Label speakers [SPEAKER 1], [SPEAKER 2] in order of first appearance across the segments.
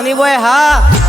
[SPEAKER 1] हानी वय हा.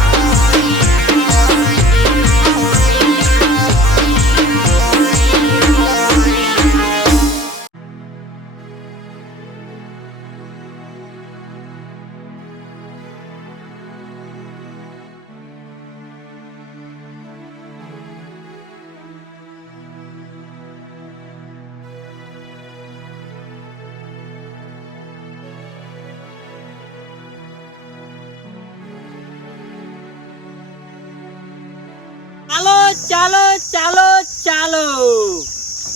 [SPEAKER 2] ચાલો ચાલો ચાલો.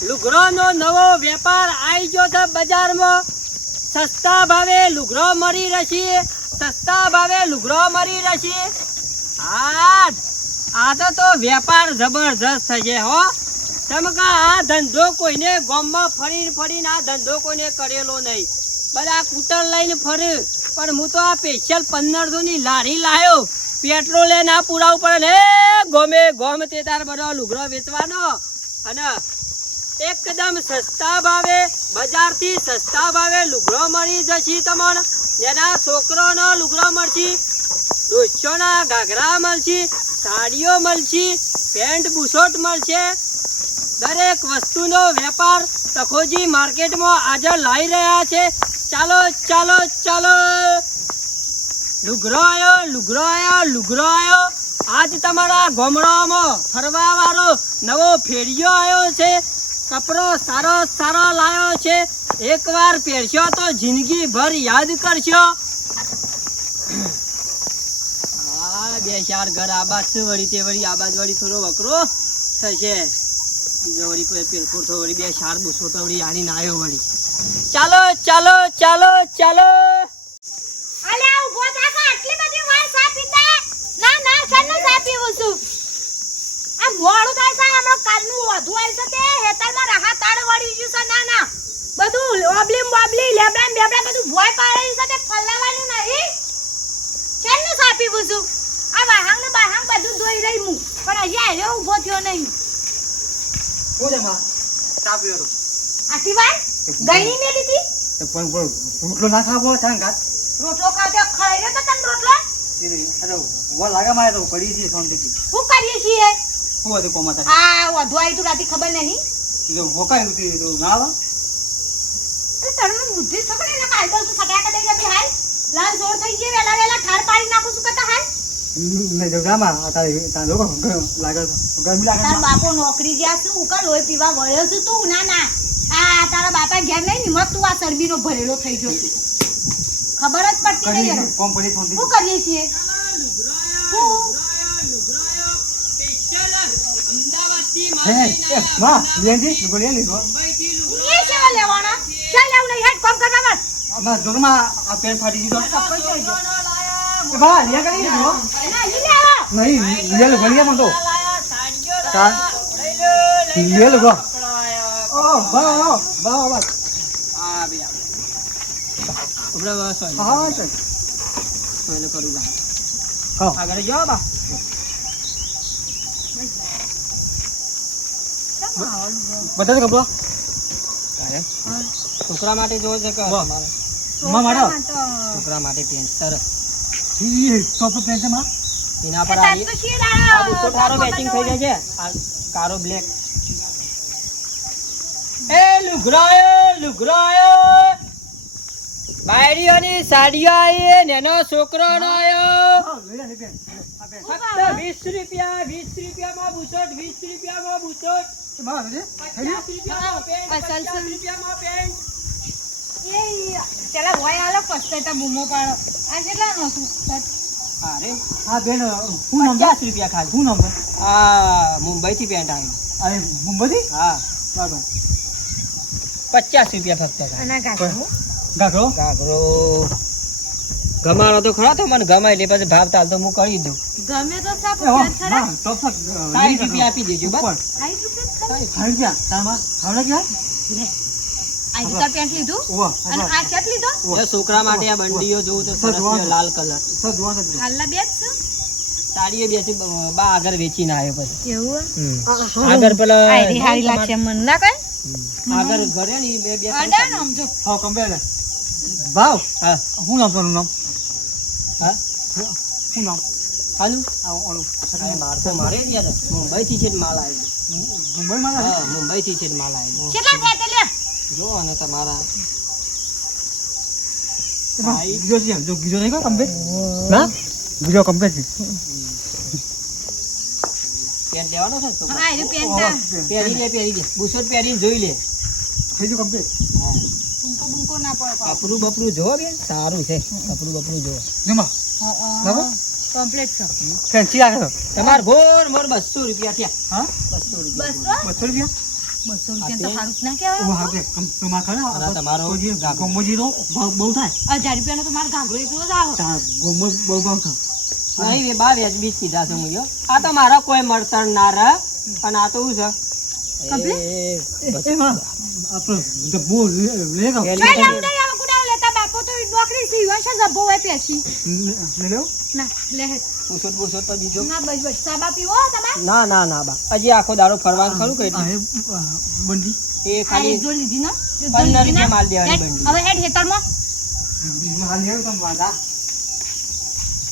[SPEAKER 2] લુગરોનો નવો વેપાર આવી છે બજારમાં. સસ્તા ભાવે લુગરો મળી રહેશે. સસ્તા ભાવે લુગરો મળી રહેશે. આ આ તો વેપાર જબરજસ્ત થશે, હો. તમે કે આ ધંધો કોઈને ગામમાં ફરીને ફરીને આ ધંધો કોઈને કરેલો નહીં. બધા કૂટર લઈને ફરે. પણ હું તો આ સ્પેશિયલ પંદરસો ની લારી લાયો. પેટ્રોલ એ ના પુરાવું પડે ને ગમે ગોમ તે તાર બધો લુગડો વેચવાનો. અને એકદમ સસ્તા ભાવે, બજારથી સસ્તા ભાવે લુગડો મળી જશે તમને એના છોકરોનો લુગડો મળશે દોસ્તોના ઘાઘરા મળશે, સાડીઓ મળશે, પેન્ટ બુશોટ મળશે. દરેક વસ્તુનો વેપાર તખોજી માર્કેટમાં આજે લાવી રહ્યા છે. ચાલો ચાલો ચાલો. લુગરો આયો લુગરો આયો લુગરો આયો આજ તમારા ગામડામાં ફરવા વાળો નવો ફેરિયો આવ્યો છે. કપડો સારો સારો લાવ્યો છે. એકવાર પહેરશો તો જિંદગી ભર યાદ કરશો. હા બે ચાર ઘર આબાદ છે વળી તે વળી આબાદ વળી થોડો વકરો થશે. બીજો વળી પેલકોર તો વળી બે ચાર બસો તો વળી આની નાયો વળી. ચાલો ચાલો ચાલો ચાલો
[SPEAKER 3] અલ્યા ઊભો થા કા આટલી બધી વાર ચા પીતા ના ના ચા પીવું છું. આ મોડું થાય છે હમણાં કાલનું વધુ આવી છે તે. હેતલમાં રાહત તાળ વળી ગયું છે ના ના. બધું ઓબલીમ બોબલી લેબડા બેબડા બધું ભોય પાડેલી છે તે ફલાવાનું નહીં. કેમનું ચા પીવું છું. આ વાહંગ ને બાહંગ બધું ધોઈ રહી હું. પણ અહીંયા હેરે ઊભો થયો નહીં. આટલી વાર ગઈ મેલી હતી?
[SPEAKER 4] રોટલો ના ખાવો સાંગાત
[SPEAKER 3] રોટલો ખાતે ખાઈ રહ્યો તો તને રોટલો?
[SPEAKER 4] અરે વા લાગે મારે તો પડી છે શાંતિથી.
[SPEAKER 3] શું કરીએ છીએ?
[SPEAKER 4] શું હતું કોમા તારે
[SPEAKER 3] આ વધુ આવી તું રાતી ખબર નહીં.
[SPEAKER 4] તો હોકાય નથી તો ના આવે.
[SPEAKER 3] તને બુદ્ધિ છે પણ એને કાઢી દઉં છું જતી હાલ? લાલ જોર થઈ ગઈ વેલા વેલા ઠાર પાડી નાખું છું કતા હાલ.
[SPEAKER 4] નહીં તો તારે તારે લોકો લાગે ગરમી લાગે
[SPEAKER 3] તાર બાપો નોકરી ગયા છું ઉકા લોહી પીવા વળ્યો છું તું. ના ના. આ તારા બાપા ઘેર નહીં મત તું આ ચરબીનો ભરેલો થઈ ગયો છું. ખબર જ પડતી નહીં યાર
[SPEAKER 4] કોમ પડી શાંતિ
[SPEAKER 3] શું કરીએ છીએ? નહીં?
[SPEAKER 4] કરી હા
[SPEAKER 2] આગળ જાઓ બા
[SPEAKER 4] બધા કપડો
[SPEAKER 2] છોકરા માટે જોવો છે કે
[SPEAKER 4] મારો
[SPEAKER 2] છોકરા માટે પેન્ટ સરસ
[SPEAKER 4] ઈ ટોપ પેન્ટમાં
[SPEAKER 2] એના પર
[SPEAKER 3] આવી
[SPEAKER 2] આ બુટ્ટો મેચિંગ થઈ જાય છે કારો બ્લેક એ લુગરો આયો લુગરો બાયડીઓની સાડીઓ આવી નેનો છોકરોનો આવ્યો. ફક્ત વીસ રૂપિયા વીસ રૂપિયામાં બુશર્ટ વીસ રૂપિયામાં બુશર્ટ પચાસ રૂપિયામાં પેન્ટ પચાસ રૂપિયામાં પેન્ટ.
[SPEAKER 3] પેલા ભોય આલો પસ્તેટા બૂમો પાડો. આ કેટલાનો છું?
[SPEAKER 2] અરે
[SPEAKER 4] હા બેન હું નામ
[SPEAKER 2] પચાસ રૂપિયા ખાલી.
[SPEAKER 4] હું નામ છે
[SPEAKER 2] આ મુંબઈથી પેન્ટ આવી
[SPEAKER 4] અરે મુંબઈ
[SPEAKER 2] હા.
[SPEAKER 4] બરાબર.
[SPEAKER 2] પચાસ રૂપિયા ફક્ત
[SPEAKER 3] ગાંઠો
[SPEAKER 4] ગાઘરો.
[SPEAKER 2] ગમાડો તો ખરા તો મને ગમાય લે પછી ભાવ તાલ તો હું કરી દઉં.
[SPEAKER 3] ગમે તો સાપ ખરા.
[SPEAKER 4] ના ટોપ
[SPEAKER 2] સાઠ રૂપિયા આપી દેજો બસ.
[SPEAKER 3] સાઠ રૂપિયા ખરા?
[SPEAKER 4] ગયા તામા? હવે ગયા
[SPEAKER 3] આ જૂતા પેન્ટ લીધું? અને આ શર્ટ લીધો?
[SPEAKER 2] એ છોકરા માટે આ બંડીઓ જોઉં તો સરસ છે, લાલ કલર.
[SPEAKER 3] હાલના બે છે?
[SPEAKER 2] સાડીઓ બેસી બા આગળ વેચીને આવ્યો પછી.
[SPEAKER 3] એવું?
[SPEAKER 2] આગળ પેલા
[SPEAKER 3] હારી લાગશે મન ના કઈ?
[SPEAKER 2] આગળ ઘરે ને બે બે
[SPEAKER 3] અડા નામ જો.
[SPEAKER 4] હા કમ્પેર ભાવ?
[SPEAKER 2] હા.
[SPEAKER 4] હું નામ તારું નામ?
[SPEAKER 2] હા?
[SPEAKER 4] શું નામ?
[SPEAKER 2] હાલુ.
[SPEAKER 4] આ ઓલું
[SPEAKER 2] અરે માર તો મારે ગયા મુંબઈ થી છે માલ આવ્યો
[SPEAKER 4] મુંબઈ માલ
[SPEAKER 2] હા મુંબઈ થી છે માલ આવેલો
[SPEAKER 3] કેટલા થયા તે લે
[SPEAKER 2] જો અને તમારા
[SPEAKER 4] ભાઈ બીજો છે જો બીજો નહીં કહો કમ્પ્લેટ ના? બીજો કમ્પ્લેટ છે
[SPEAKER 2] પેન્ટ લેવાનો છે તો
[SPEAKER 3] હા એ પેન્ટ
[SPEAKER 2] પહેરી લે પહેરી લે. બુશર્ટ પહેરીને જોઈ લે.
[SPEAKER 4] થઈ ગયું કમ્પ્લેટ
[SPEAKER 3] બુંકો બુંકો ના પડે
[SPEAKER 2] કપડું બપડું જોવો બેન સારું છે. કપડું બપડું જોવો
[SPEAKER 4] જમા
[SPEAKER 3] હા, હા, કમ્પ્લીટ છે.
[SPEAKER 4] ફેન્સી લાગે
[SPEAKER 2] તમાર ઘોર મોર બસો રૂપિયા થયા.
[SPEAKER 4] હા?
[SPEAKER 2] બસો રૂપિયા.
[SPEAKER 3] બસો
[SPEAKER 4] બસો રૂપિયા?
[SPEAKER 3] બસો રૂપિયા તો સારું ના કહેવાય.
[SPEAKER 4] તમારા ખરા
[SPEAKER 2] અને તમારો ગાભો.
[SPEAKER 4] ગોમોજીનો બહુ થાય.
[SPEAKER 3] હજાર રૂપિયાનો તો મારો ઘાઘરો એકલો જ આવે.
[SPEAKER 4] ગોમો બહુ ભાવ થાય.
[SPEAKER 2] નહીં બે બા વ્યાજબી જ કીધા છે મુયો આ તો મારા કોઈ મળતર ના રહે અને આ તો હું છે.
[SPEAKER 3] Complete?
[SPEAKER 2] એ,
[SPEAKER 4] એમાં આપણે ડબ્બો લે લે ગયો
[SPEAKER 2] પહેલી
[SPEAKER 3] કઈ લાવું
[SPEAKER 2] પહેલી.
[SPEAKER 3] નહીં આવે કુડાવ લેતા બાપો તો નોકરી સીવા છે જબ્બો હોય પેસી
[SPEAKER 4] લે લે
[SPEAKER 3] ના લે હે.
[SPEAKER 2] બુશર્ટ બુશર્ટ તો દીધો
[SPEAKER 3] ના બસ બસ. સાબા પીવો તમારે
[SPEAKER 2] ના ના ના બા. હજી આખો દાડો ફરવાનું ખરું કઈ
[SPEAKER 4] બંડી.
[SPEAKER 2] એ ખાલી
[SPEAKER 3] જો લીધી ને.
[SPEAKER 2] પંદર રૂપિયા માલ દેવાની બંડી.
[SPEAKER 3] હવે હેડ હેતરમાં.
[SPEAKER 4] હાલ લે તમે વાંધા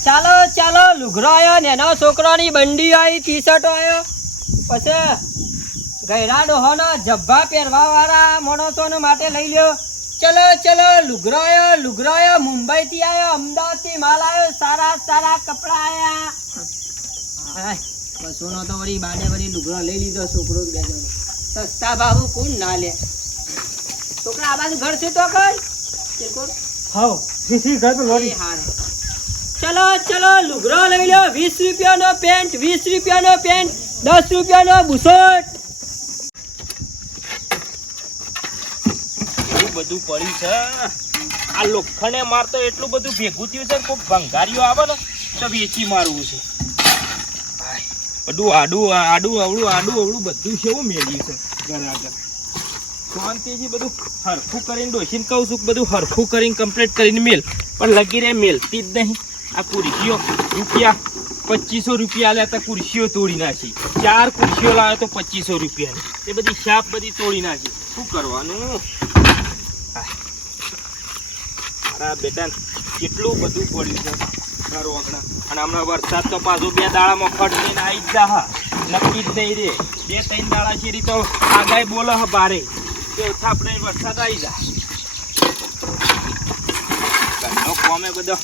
[SPEAKER 2] ચાલો ચાલો લુઘરો આવ્યો ને એનો છોકરાની બંડી આવી ટી શર્ટ આવ્યો પછી ગયરા ડોહોનો જબ્બા પહેરવા વાળા માણસો માટે લઈ લ્યો. ચલો ચલો લુઘરો આવ્યો લુઘરો આવ્યો મુંબઈ થી આયો અમદાવાદથી માલ આવ્યો સારા સારા કપડા આવ્યા હાય, બસો નો તો વળી બાને વળી લુઘરો લઈ લીધો છોકરો બે સસ્તા બાબુ કોણ ના લે? છોકરા આ બાજુ ઘર છે તો કઈ.
[SPEAKER 4] હાવ ઘર તો લોરી.
[SPEAKER 2] હારે. ચલો ચલો લુગરો લઈ લો વીસ રૂપિયાનો પેન્ટ, વીસ રૂપિયાનો પેન્ટ, દસ રૂપિયાનો
[SPEAKER 1] બુસોટ બધું પડ્યું છે? આ લોખંડે મારતો એટલું બધું ભેગું થયું છે કોઈ ભંગારીઓ આવે ને, તો વેચી મારવું છે. બધું આડું આડું, અવળું આડું, અવળું બધું છે એવું મેળ્યું છે ઘર આગળ. શાંતિજી બધું હરખું કરીને ડોસીને કહું છું બધું હરખું કરીને કમ્પ્લીટ કરીને મેલ. પણ લગી રહે મેલતી જ નહીં. આ ખુરશીઓ રૂપિયા પચીસો રૂપિયા લે તો ખુરશીઓ તોડી નાખી. ચાર ખુરશીઓ લાવે તો પચીસો રૂપિયા. એ બધી શાપ બધી તોડી નાખી. શું કરવાનું? મારા બેટા કેટલું બધું પડ્યું છે. ઘર વગણા અને હમણાં વરસાદ તો પાછો બે દાડામાં ખડકીને આવી જ હા. નક્કી જ નહીં રે. બે ત્રણ દાડા છે તો આગાય બોલો હ બારે. કે આપણે વરસાદ આવી જા. ઘરનો કોમે બધો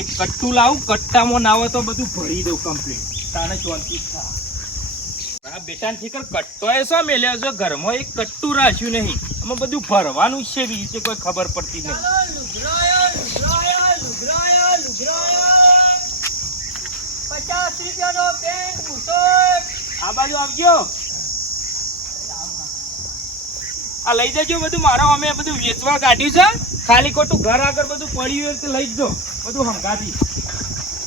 [SPEAKER 1] એક કટ્ટું લાવું, કટ્ટામાં નાવો તો બધું ભરી દઉં કમ્પ્લીટ તાને ચોંતી બેટાને ઠીકર કટ્ટો એ શું મેલ્યો છો ઘરમાં એક કટ્ટું રાખ્યું નહીં. આમાં બધું ભરવાનું છે, એવી રીતે કોઈ ખબર પડતી નહીં.
[SPEAKER 2] પચાસ રૂપિયાનો પેન્ટ
[SPEAKER 1] આ બાજુ આવજો. આ લઈ જજો બધું. મારા અમે બધું વેચવા કાઢ્યું છે. ખાલી ખોટું ઘર આગળ બધું પડ્યું હોય તો લઈ જજો બધું હંગાતી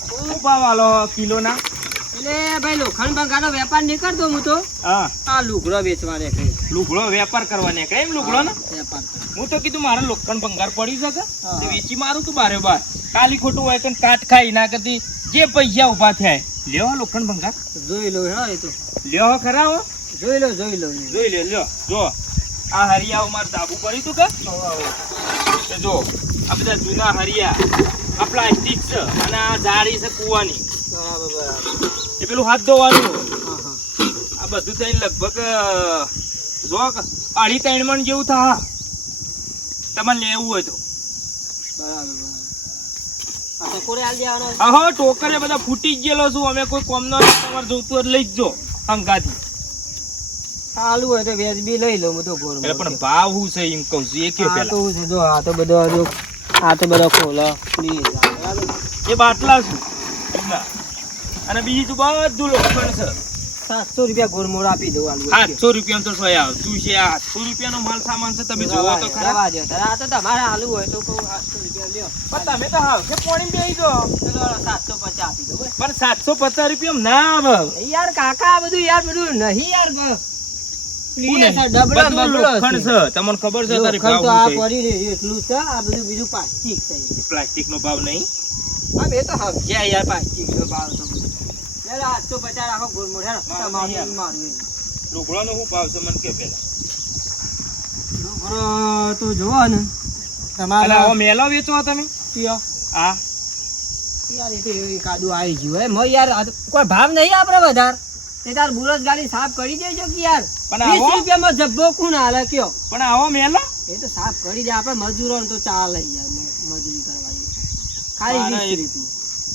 [SPEAKER 1] શું ભાવ આલો કિલોના?
[SPEAKER 2] એટલે ભાઈ લોખંડ બંગાળનો વેપાર નહીં કરતો હું તો.
[SPEAKER 1] હા.
[SPEAKER 2] આ લુગડો વેચવા રે
[SPEAKER 1] લુગડો વેપાર કરવાને કેમ લુગડો ને?
[SPEAKER 2] વેપાર
[SPEAKER 1] હું તો કીધું મારે લોખંડ ભંગાર પડી શકે
[SPEAKER 2] હા.
[SPEAKER 1] વેચી મારું તું બારે બાર. કાલી ખોટું હોય કે કાટ ખાઈ ના કરતી. જે પૈસા ઊભા થયા લ્યો લોખંડ ભંગાર.
[SPEAKER 2] જોઈ લો હા એ તો.
[SPEAKER 1] લ્યો ખરા હો.
[SPEAKER 2] જોઈ લો જોઈ લો
[SPEAKER 1] જોઈ લે લ્યો. જો. આ હરિયા મારે દાબુ પડ્યું તું કે? જો આ બધા જૂના હરિયા આ પ્લાસ્ટિક છે અને આ જાળી છે કૂવાની.
[SPEAKER 2] બરાબર
[SPEAKER 1] એ પેલું હાથ ધોવાનું. આ બધું થઈને લગભગ જો અઢી ત્રણ મણ જેવું થા તમારે લેવું હોય તો. હા ટોકરે બધા ફૂટી જ ગયેલો છું. અમે કોઈ કોમનો. તમારે જોતું હોય લઈ જ જો હંગાથી.
[SPEAKER 2] આલુ હોય તો વ્યાજબી લઈ લો બધો ગોળ
[SPEAKER 1] પણ ભાવ હું છે એમ કહું છું એ કયો
[SPEAKER 2] આ તો
[SPEAKER 1] પેલા
[SPEAKER 2] છે જો આ તો બધો આ જો આ તો બધો ખોલો પ્લીઝ
[SPEAKER 1] એ બાટલા છું અને બીજું તો બધું લોખંડ છે.
[SPEAKER 2] સાતસો રૂપિયા ગોળમોળ આપી દઉં આલુ
[SPEAKER 1] સાતસો રૂપિયા તો સોય આવતું છે આ? સાતસો રૂપિયાનો માલ સામાન છે તમે જોવો તો ખરા.
[SPEAKER 2] આ તો તમારે આલુ હોય તો કહું સાતસો રૂપિયા લ્યો.
[SPEAKER 1] પણ તમે તો હાવ કે પોણી બે દો
[SPEAKER 2] સાતસો પચાસ આપી દો
[SPEAKER 1] પણ સાતસો પચાસ રૂપિયા ના આવે.
[SPEAKER 2] યાર કાકા આ બધું યાર બધું નહીં યાર
[SPEAKER 1] તમને ખબર છે તારી
[SPEAKER 2] લોખંડ તો
[SPEAKER 1] ભાવ
[SPEAKER 2] આ
[SPEAKER 1] શું
[SPEAKER 2] રહ્યું એટલું છે. આ બધું બીજું પ્લાસ્ટિક
[SPEAKER 1] નો ભાવ નહીં?
[SPEAKER 2] તો યાર પ્લાસ્ટિક નો ભાવ તો આઠસો પચાસ રાખો ગોળમોળ હેડો. તમારું મારું
[SPEAKER 1] લુગડાનો શું ભાવ છે મને કે પેલા?
[SPEAKER 2] લુગડો તો જોવો ને. તમારે
[SPEAKER 1] આવો મેલો વેચો તમે?
[SPEAKER 2] કયો?
[SPEAKER 1] આ
[SPEAKER 2] યાર એ તો એવી આવી ગયું હે મોય યાર કોઈ ભાવ નહીં આપણે વધાર. તે તાર બુરસ ગાડી સાફ કરી દેજો કે યાર.
[SPEAKER 1] પણ
[SPEAKER 2] વીસ રૂપિયામાં જબ્બો કોણ હાલે કયો?
[SPEAKER 1] પણ આવો મેલો.
[SPEAKER 2] એ તો સાફ કરી દે આપણે મજૂરો તો ચાલે યાર મજૂરી કરવાની. ખાલી વીસ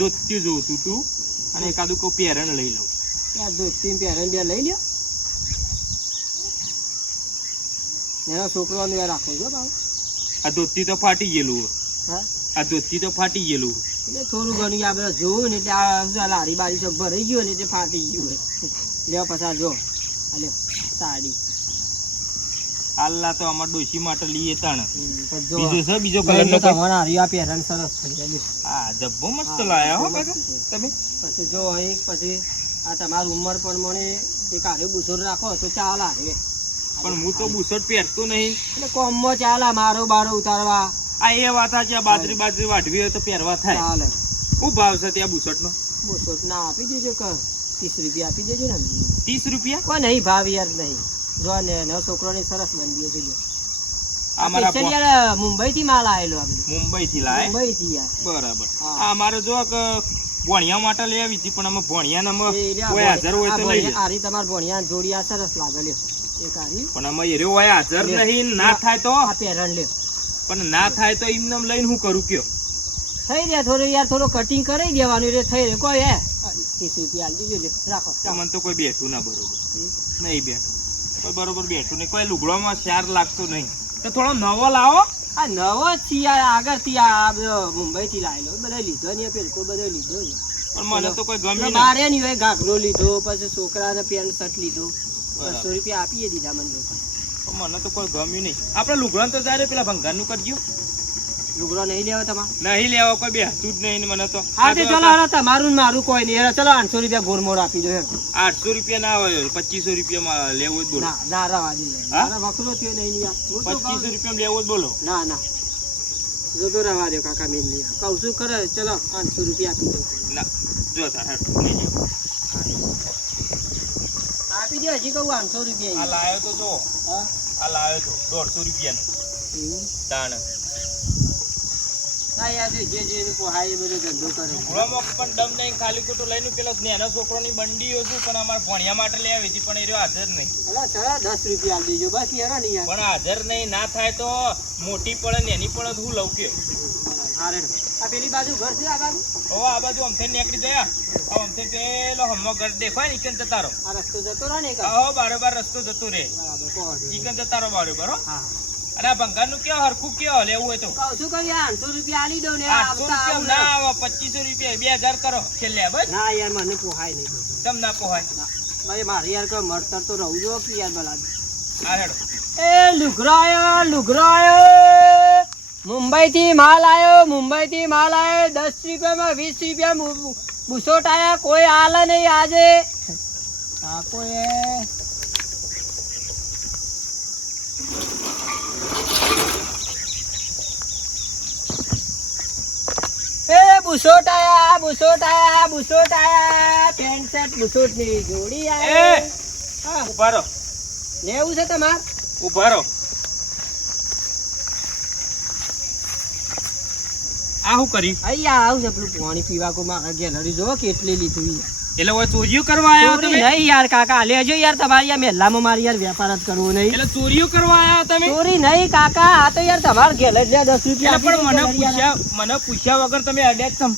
[SPEAKER 2] રૂપિયા.
[SPEAKER 1] જોતું તું. અને એકાદું કોઈ પેરણ લઈ લઉં.
[SPEAKER 2] ત્યાં પહેરણ બે લઈ લ્યો. એનો છોકરો ને રાખો છો બાબુ
[SPEAKER 1] આ ધોતી તો ફાટી ગયેલું હા? આ ધોતી તો ફાટી ગયેલું
[SPEAKER 2] એટલે થોડું ઘણું આપણે જોવું ને એટલે આ લારી બારી ભરાઈ ગયું ને એટલે ફાટી ગયું લ્યો પછા જો. આ લ્યો સાડી.
[SPEAKER 1] આલ્લા તો અમાર ડોશી માટે લઈએ તણ. બીજું છે બીજો
[SPEAKER 2] કલર
[SPEAKER 1] નો
[SPEAKER 2] તમારા હારી આ પહેરણ સરસ થઈ
[SPEAKER 1] જબ્બો મસ્ત લાયા હો કાકા તમે?
[SPEAKER 2] પછી જો એક પછી આ તમારી ઉંમર પ્રમાણે એક હારે બુસોર રાખો તો ચાલ હારે.
[SPEAKER 1] પણ હું તો બુશર્ટ પહેરતો નહીં.
[SPEAKER 2] એટલે કોમમાં ચાલ મારો બારો ઉતારવા.
[SPEAKER 1] આ એ વાત છે બાજરી બાજરી વાઢવી હોય તો પહેરવા થાય.
[SPEAKER 2] ચાલે.
[SPEAKER 1] શું ભાવ છે ત્યાં બુશર્ટ નો
[SPEAKER 2] બુસોર ના આપી દેજો કે. ત્રીસ રૂપિયા આપી દેજો ને.
[SPEAKER 1] ત્રીસ રૂપિયા?
[SPEAKER 2] કોઈ નહીં ભાવ યાર નહીં. જો ને એનો છોકરોની સરસ બની છે જો
[SPEAKER 1] આ મારા
[SPEAKER 2] સ્પેશિયલ યાર મુંબઈ થી માલ આવેલો
[SPEAKER 1] મુંબઈ થી લાય?
[SPEAKER 2] મુંબઈ થી
[SPEAKER 1] બરાબર. આ અમારે જો ભણિયા માટે લઈ આવી હતી પણ અમે ભણિયાનામાં કોઈ હાજર હોય તો લઈ
[SPEAKER 2] આરી તમાર ભણિયા જોડી સરસ લાગે લ્યો. એક આરી.
[SPEAKER 1] પણ અમે એર્યો હોય હાજર નહીં ના થાય તો?
[SPEAKER 2] આ પહેરણ લ્યો.
[SPEAKER 1] પણ ના થાય તો એમને લઈને હું કરું કયો?
[SPEAKER 2] થઈ રહ્યા થોડું યાર થોડું કટિંગ કરી દેવાનું એટલે થઈ રહ્યું. કોઈ હે? ત્રીસ રૂપિયા આલી દેજો રાખો.
[SPEAKER 1] તો મને તો કોઈ બેઠું ના બરોબર. નહીં બેઠું. કોઈ બરોબર બેઠું નહીં કોઈ લુગડામાં શાર લાગતો નહીં. તો થોડો નવો લાવો.
[SPEAKER 2] આ નવો જ આગળથી આ મુંબઈ થી લાવેલો બધો લીધો ને પેલકો બધો લીધો ને
[SPEAKER 1] પણ મને તો કોઈ ગમે
[SPEAKER 2] મારે નહીં. હોય ઘાઘરો લીધો પછી છોકરાને પેન્ટ શર્ટ લીધો. બસો રૂપિયા આપીએ દીધા મને
[SPEAKER 1] મને તો કોઈ ગમ્યું નહીં. આપણે લુગડા તો જાય પેલા ભંગારનું કરજો.
[SPEAKER 2] લુગડો નહીં લેવો તમારે?
[SPEAKER 1] નહીં લેવો કોઈ બેસતું જ નહીં મને તો.
[SPEAKER 2] હા તે ચલો હવે તમારું મારું કોઈ નહીં. ચલો આઠસો રૂપિયા ગોળમોળ આપી દો એમ.
[SPEAKER 1] આઠસો રૂપિયા ના હોય પચીસો રૂપિયામાં લેવું જ બોલો.
[SPEAKER 2] ના ના રવા દે
[SPEAKER 1] હા?
[SPEAKER 2] વકરો થયો નહીં
[SPEAKER 1] પચીસો રૂપિયા લેવો જ બોલો.
[SPEAKER 2] ના ના. જો તો રવા દો કાકા મેં નહીં કહું શું કરે? ચલો આઠસો રૂપિયા આપી દો.
[SPEAKER 1] ના જો તાર.
[SPEAKER 2] આપી દો હજી કહું આઠસો
[SPEAKER 1] આ
[SPEAKER 2] રૂપિયા
[SPEAKER 1] લાયો તો જો.
[SPEAKER 2] હા?
[SPEAKER 1] આ લાયો તો દોઢસો રૂપિયાનો. તાણ ખાલી ખોટું લઈને પેલો નેનો છોકરોની બંડીઓ છું પણ અમારે ભણિયા માટે લઈ આવી હતી પણ એ હાજર નહીં.
[SPEAKER 2] દસ રૂપિયા આપી દેજો બસ યાર.
[SPEAKER 1] પણ હાજર નહીં ના થાય તો મોટી પડે ને એની પડે હું લઉં કે?
[SPEAKER 2] આ પેલી બાજુ ઘર છે આ બાજુ?
[SPEAKER 1] હવે આ બાજુ અમથે નીકળી ગયા. હવે અમથે પેલો હમો ઘર દેખાય ને ઈકન જતા રહો
[SPEAKER 2] આ રસ્તો જતો રહે ને
[SPEAKER 1] આવો બારોબાર રસ્તો જતો રે
[SPEAKER 2] ચિકન કહો છો.
[SPEAKER 1] ઈકન જતા રહો બારોબાર હો.
[SPEAKER 2] હા.
[SPEAKER 1] અને આ ભંગારનું કેવો હરખું કેવો લેવું હોય તો?
[SPEAKER 2] કહું છું કે આઠસો રૂપિયા આલી દઉં ને
[SPEAKER 1] આઠસો રૂપિયા ના. આવે પચીસો રૂપિયા બે હજાર કરો. છેલ્લે બસ
[SPEAKER 2] ના યાર મને પોહાય નહીં
[SPEAKER 1] તમ ના પોહાય.
[SPEAKER 2] ભાઈ મારે યાર કોઈ મળતર તો રહું જો કે યાર બલા
[SPEAKER 1] આ હેડો.
[SPEAKER 2] એ લુગરાયો લુગરાયો મુંબઈ થી માલ આવ્યો મુંબઈ થી માલ આવ્યો દસ રૂપિયામાં વીસ રૂપિયા બુસોટ આવ્યા કોઈ હાલ નહીં આજે. હા એ બુસોટ આયા બુસોટ આયા બુસોટ આયા પેન્ટ શર્ટ બુસોટની જોડી
[SPEAKER 1] એ
[SPEAKER 2] આયા હા.
[SPEAKER 1] ઊભા રહો.
[SPEAKER 2] લેવું છે તમાર?
[SPEAKER 1] ઊભા રહો. આ શું કરી?
[SPEAKER 2] અહીંયા આવું છે પેલું પાણી પીવા કો મારા હરી જોવો કેટલી લીધું.
[SPEAKER 1] એટલે હવે ચોરીઓ કરવા આવ્યો તમે?
[SPEAKER 2] નહીં યાર કાકા. લેજો યાર તમારે યાર મહેલામાં મારી યાર વેપાર જ કરવો નહીં.
[SPEAKER 1] એટલે ચોરીઓ કરવા આવ્યો તમે?
[SPEAKER 2] ચોરી નહીં કાકા. આ તો યાર તમારે ગેલરી લે દસ રૂપિયા
[SPEAKER 1] પણ મને. પૂછ્યા મને પૂછ્યા વગર તમે અડ્યા તમ.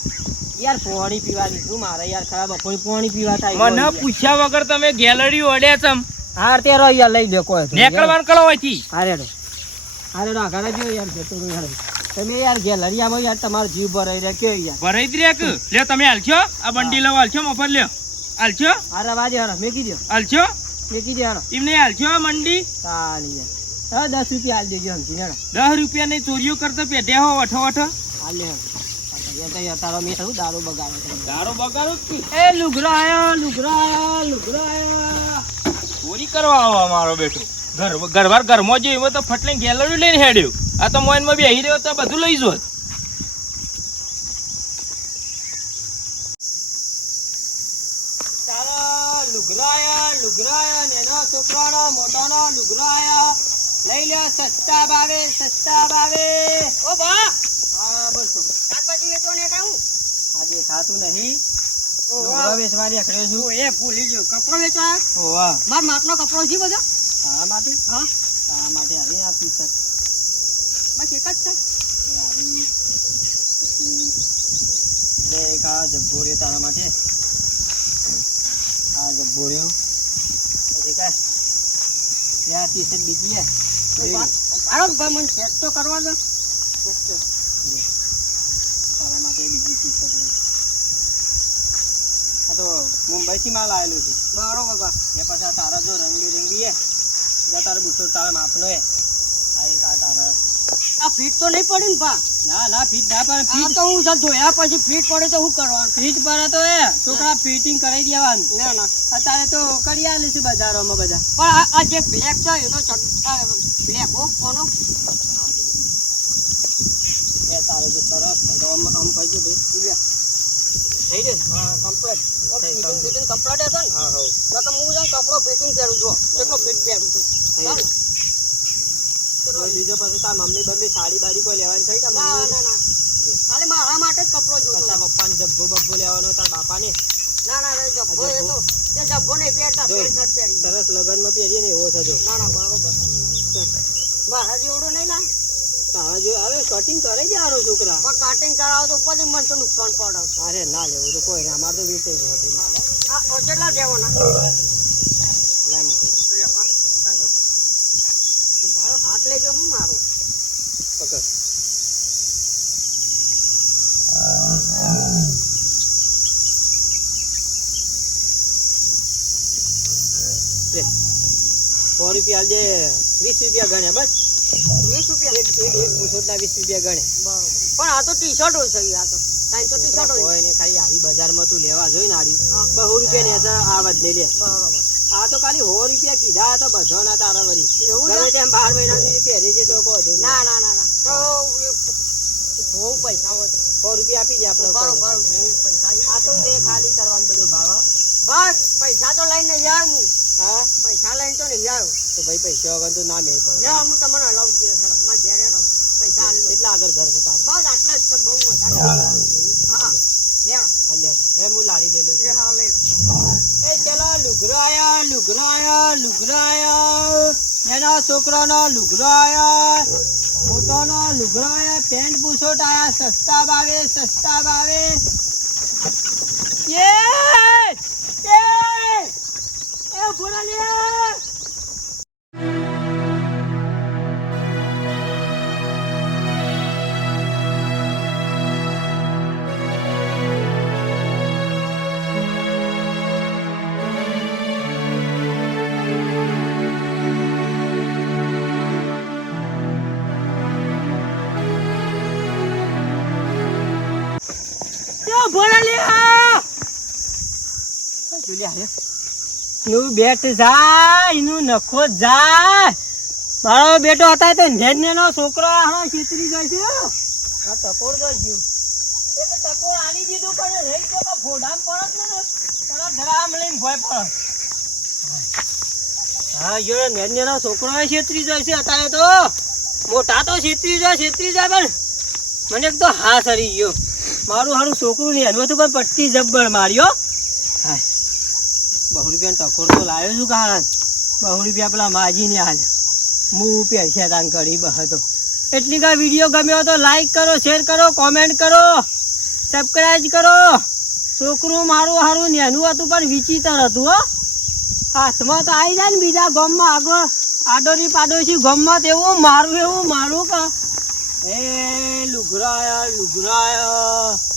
[SPEAKER 2] યાર પાણી પીવા લીધું મારે યાર ખરાબ બપોરે પાણી પીવા થાય
[SPEAKER 1] મને પૂછ્યા વગર તમે ગેલેરી અડ્યા તમ.
[SPEAKER 2] હાર તે રહો યાર લઈ દે કોઈ
[SPEAKER 1] નેકળવાનું કળો હોયથી
[SPEAKER 2] હારે રો હારે રો આગળ જો યાર જતો યાર તમે યાર ગેલરીયામાં યાર તમારો જીવ ભરાઈ રહ્યા કે યાર?
[SPEAKER 1] ભરાઈ જ રહ્યા કે? લે તમે હાલશો? આ બંડી લવ હાલશો મફત લ્યો. હાલશો?
[SPEAKER 2] હારે વાજે હારો મેકી દો
[SPEAKER 1] હાલશો?
[SPEAKER 2] મેકી દે હારો.
[SPEAKER 1] એમને હાલશો આ મંડી?
[SPEAKER 2] સારી યાર. હા દસ રૂપિયા હાલ દેજો સમજી ને
[SPEAKER 1] દસ રૂપિયા નહીં ચોરીઓ કરતા પેઢે હો અઠો અઠો
[SPEAKER 2] હાલ લે તારો મેં શું દારૂ બગાડે
[SPEAKER 1] દારૂ બગાડો કે?
[SPEAKER 2] એ લુગરો આયો લુગરો આયો લુગરો આયો.
[SPEAKER 1] ચોરી કરવા આવો અમારો બેટો. ઘર ઘરવાર ઘરમાં જે તો ફટલે ગેલરી લઈને હેડ્યો. આ તો મોઈનમાં બેહી રહ્યો તો બધું લઈ જો
[SPEAKER 2] ચાલો લુગરો આયો લુગરો આયો ને એનો છોકરાનો મોટાનો લઈ લ્યો સસ્તા ભાવે સસ્તા ભાવે.
[SPEAKER 5] ઓ બા!
[SPEAKER 2] હા બોલ છોકરા
[SPEAKER 5] શાકભાજી વેચો ને કહું
[SPEAKER 2] આ દેખાતું નહીં. લુગરો વેચવાની છું.
[SPEAKER 5] એ ભૂલી ગયો. કપડો વેચવા
[SPEAKER 2] ઓવા
[SPEAKER 5] માર માટલો કપડો છે બધો?
[SPEAKER 2] હા માટી?
[SPEAKER 5] હા.
[SPEAKER 2] તારા માટે આવી આ ટી શર્ટ
[SPEAKER 5] બસ એક જ છે?
[SPEAKER 2] આ જબ્બો રહ્યો તારા માટે. આ જબ્બો રહ્યો. પછી કાંઈ લે આ ટી શર્ટ બીજી હે
[SPEAKER 5] ભાઈ મને ચેક તો કરવા દો.
[SPEAKER 2] તારા માટે બીજી ટી શર્ટ આ તો મુંબઈથી માલ આવેલો છે.
[SPEAKER 5] બરોબર બા.
[SPEAKER 2] એ પાછા તારા જો રંગબેરંગી હે તારા બુસો તારા માપનો હે આ
[SPEAKER 5] ફીટ તો નહીં પડે ને બા
[SPEAKER 2] ના ના ફીટ ના
[SPEAKER 5] પડે
[SPEAKER 2] ફીટ
[SPEAKER 5] તો હું ધોયા પછી ફીટ પડે તો શું કરવાનું?
[SPEAKER 2] ફીટ પડે તો એ છોકરા ફિટિંગ કરાવી દેવાનું.
[SPEAKER 5] ના ના.
[SPEAKER 2] અત્યારે તો કરી આલે છે બજારોમાં બધા.
[SPEAKER 5] પણ આ- જે બ્લેક છે એનો બ્લેક હો કોનો?
[SPEAKER 2] એ તારો જો સરસ આમ આમ કરજો ભાઈ. થઈ ગયું? હા કમ્પ્લીટ
[SPEAKER 5] ફિટિંગ ને?
[SPEAKER 2] હા હા
[SPEAKER 5] હું કપડો ફિટિંગ પહેરું છું. કેટલો ફિટ પહેરું છું?
[SPEAKER 2] લીધો પછી તાર મમ્મી બમ્મી સાડી બાડી કોઈ લેવાની થઈ? તાર
[SPEAKER 5] ના ના ના. ખાલી મારા માટે જ કપડો જોતો
[SPEAKER 2] તાર પપ્પાને જબ્બો બબ્બો લેવાનો તાર બાપાને?
[SPEAKER 5] ના ના રે જબ્બો એ તો એ જબ્બો નહીં પહેરતા પેન્ટ શર્ટ પહેરી
[SPEAKER 2] સરસ લગનમાં પહેરીએ ને એવો થજો.
[SPEAKER 5] ના ના બરોબર. મારા જેવડું નહીં ના
[SPEAKER 2] તારા જો હવે કટિંગ કરાઈ દેવાનો છોકરા.
[SPEAKER 5] પણ કાટિંગ કરાવો તો પછી મને તો નુકસાન પડે
[SPEAKER 2] અરે ના લેવું તો કોઈ નહીં અમારે તો વેચાઈ જાય
[SPEAKER 5] આ કેટલા દેવાના
[SPEAKER 2] લાય મૂકી દે.
[SPEAKER 5] લે, આ, આ જો. તું મારો હાથ લેજો હું મારું
[SPEAKER 2] પકડ લે. સો રૂપિયા આલજે વીસ રૂપિયા ગણે બસ.
[SPEAKER 5] વીસ રૂપિયા.
[SPEAKER 2] એક એક એક બુસોટના વીસ રૂપિયા ગણે.
[SPEAKER 5] પણ આ તો ટી શર્ટ છે આ તો. સાઈન તો ટી શર્ટો
[SPEAKER 2] હોય. ને ખાલી આવી બજારમાં તું લેવા જોઈ ને આડી બહુ રૂપિયા ને તો આવત નહીં લે.
[SPEAKER 5] બરોબર.
[SPEAKER 2] આ તો ખાલી સો રૂપિયા કીધા હતા બધો ના તારા વળી.
[SPEAKER 5] એવું?
[SPEAKER 2] તેમ બાર મહિના સુધી પહેરી તો કહો
[SPEAKER 5] ના ના ના ના. તો પૈસા હોય.
[SPEAKER 2] સો રૂપિયા આપી દે આપણે
[SPEAKER 5] બરોબર પૈસા
[SPEAKER 2] આ તો ખાલી કરવાનું બધું ભાવ
[SPEAKER 5] બસ પૈસા તો લઈને યાર હું
[SPEAKER 2] હા?
[SPEAKER 5] પૈસા લઈને તો નહીં આવ્યો
[SPEAKER 2] તો ભાઈ પૈસા વગર તો ના મેળ પડે.
[SPEAKER 5] લે હું તમને હલાવું છે હેડો માં ઘેરે રહો. પૈસા દો
[SPEAKER 2] કેટલા આગળ ઘર છે તારું?
[SPEAKER 5] બસ આટલા જ છે બહુ વધારે હા. લેડો
[SPEAKER 2] હા લે હે હું લારી લઈ લઉં છું.
[SPEAKER 5] હા લઈ લો.
[SPEAKER 2] એ ચલો લુગરો આયા લુગરો આયા લુગરો આયા. એના છોકરાનો લુગરો આયો. પોતાનો લુગરો આયા. પેન્ટ બુશોટ આયા સસ્તા ભાવે સસ્તા ભાવે. યે! બોલા લે જુલિયા હે નું બેટ જાય નું નખો જાય. મારો બેટો હતા તો નેન નેનો છોકરો હારો ચીતરી જાય છે. આ ટકોર તો ગયું. એક ટકોર આલી દીધું પણ રહી ગયો તો ફોડામ પડત ને. તરત ધરામ લઈને ભોય પડત હા જો નેન નેનો છોકરો છેતરી જાય છે અત્યારે તો. મોટા તો છેતરી જાય છેતરી જાય પણ મને એક તો હા સરી ગયો. મારું હારું છોકરું નહીં એનું હતું પણ પટ્ટી જબ્બર માર્યો. બહુ રૂપિયા ટકોર તો લાવ્યો છું કારણ બહુ રૂપિયા પેલા માજીને હાલ હું પૈસા દાન કરી બહતો એટલી કાંઈ વીડિયો ગમ્યો તો લાઈક કરો શેર કરો કોમેન્ટ કરો સબસ્ક્રાઈબ કરો. છોકરું મારું હારું નેનું હતું પણ વિચિત્ર હતું હો. હાથમાં તો આવી જાય ને બીજા ગોમમાં આગળ. આડોરી પાડોશી ગોમમાં તો એવું મારું એવું મારું કા એ લુઘરાયા લુગરાયા.